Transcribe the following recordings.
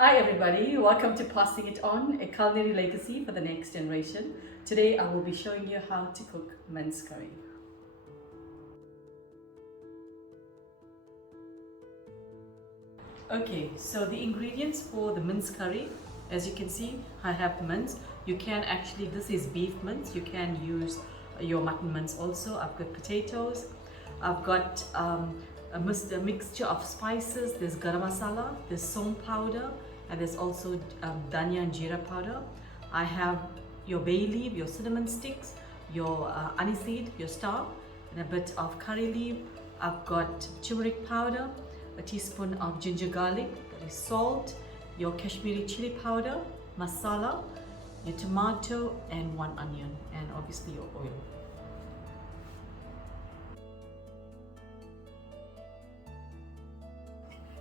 Hi everybody, welcome to Passing It On, a culinary legacy for the next generation. Today I will be showing you how to cook mince curry. Okay, so the ingredients for the mince curry, as you can see, I have mince. You can actually, this is beef mince, you can use your mutton mince also. I've got potatoes, I've got a mixture of spices. There's Garam Masala, there's som powder, and there's also Dhania and Jeera powder. I have your bay leaf, your cinnamon sticks, your aniseed, your star, and a bit of curry leaf. I've got turmeric powder, a teaspoon of ginger garlic, that is salt, your Kasmiri chili powder, masala, your tomato, and one onion, and obviously your oil.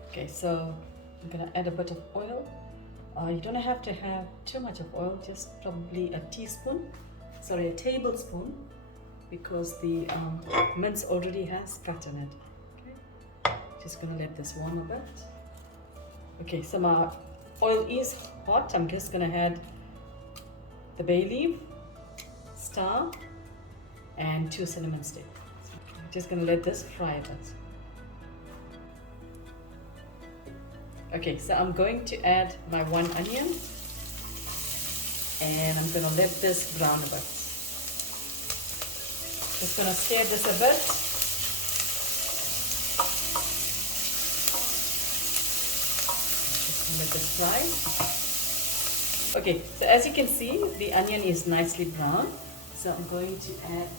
Okay, so I'm gonna add a bit of oil. You don't have to have too much of oil, just probably a tablespoon, because the mince already has fat in it. Okay, just gonna let this warm a bit. Okay, so my oil is hot. I'm just gonna add the bay leaf, star, and 2 cinnamon sticks. So I'm just gonna let this fry a bit. Okay, so I'm going to add my 1 onion, and I'm gonna let this brown a bit. Just gonna stir this a bit. Just let this fry. Okay, so as you can see, the onion is nicely brown. So I'm going to add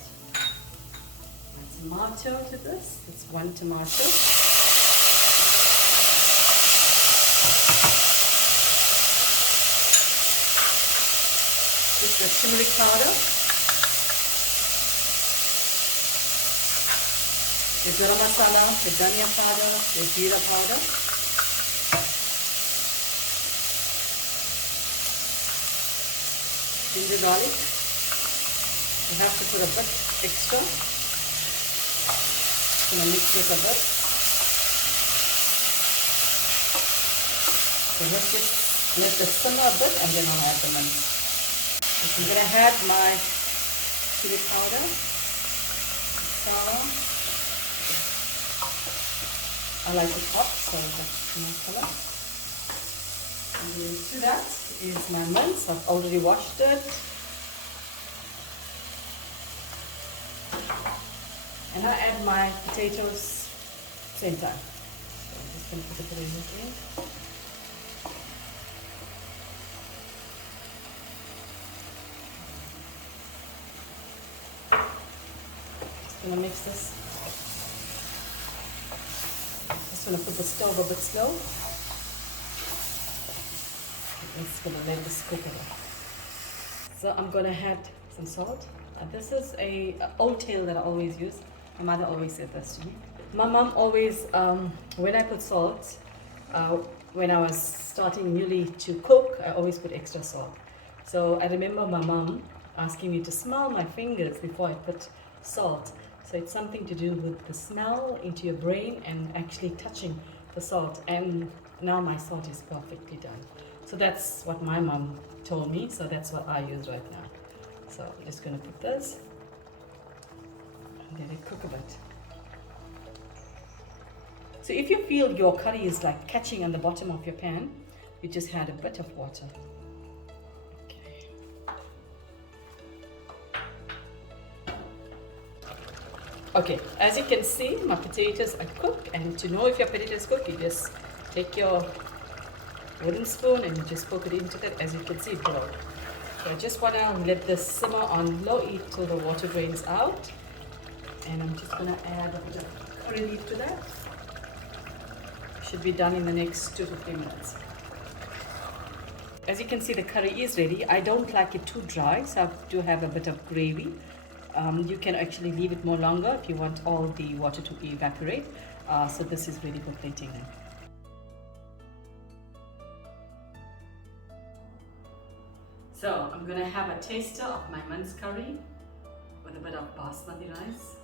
my tomato to this. It's 1 tomato. Just the turmeric powder, the Garam Masala, the Dhania powder, the Jeera powder. Ginger garlic. You have to put a bit extra. Just gonna mix this a bit. So let's just let this simmer a bit, and then I'll add the mince. I'm going to add my chili powder, masala. I like it hot, so that's my color. And into that is my mince. I've already washed it. And I add my potatoes same time. So I'm just going to put the potatoes in. I'm gonna mix this. Just gonna put the stove a bit slow. It's gonna let this cook a bit. So I'm gonna add some salt. This is a old tale that I always use. My mother always said this to me. My mom always, when I put salt, when I was starting newly to cook, I always put extra salt. So I remember my mom asking me to smell my fingers before I put salt. So it's something to do with the smell into your brain and actually touching the salt. And now my salt is perfectly done. So that's what my mom told me. So that's what I use right now. So I'm just going to put this and let it cook a bit. So if you feel your curry is like catching on the bottom of your pan, you just add a bit of water. Okay, as you can see, my potatoes are cooked, and to know if your potatoes cooked, you just take your wooden spoon and you just poke it into it. As you can see, it browned. So I just want to let this simmer on low heat till the water drains out, and I'm just going to add a bit of curry leaf to that. Should be done in the next 2 to 3 minutes. As you can see, the curry is ready. I don't like it too dry, so I do have a bit of gravy. You can actually leave it more longer if you want all the water to evaporate. So this is ready for plating now. So I'm going to have a taster of my mince curry with a bit of basmati rice.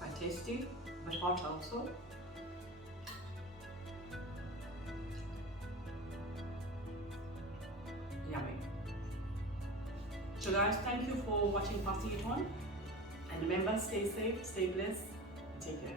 Quite tasty, but hot also. So guys, thank you for watching Passing It On. And remember, stay safe, stay blessed, take care.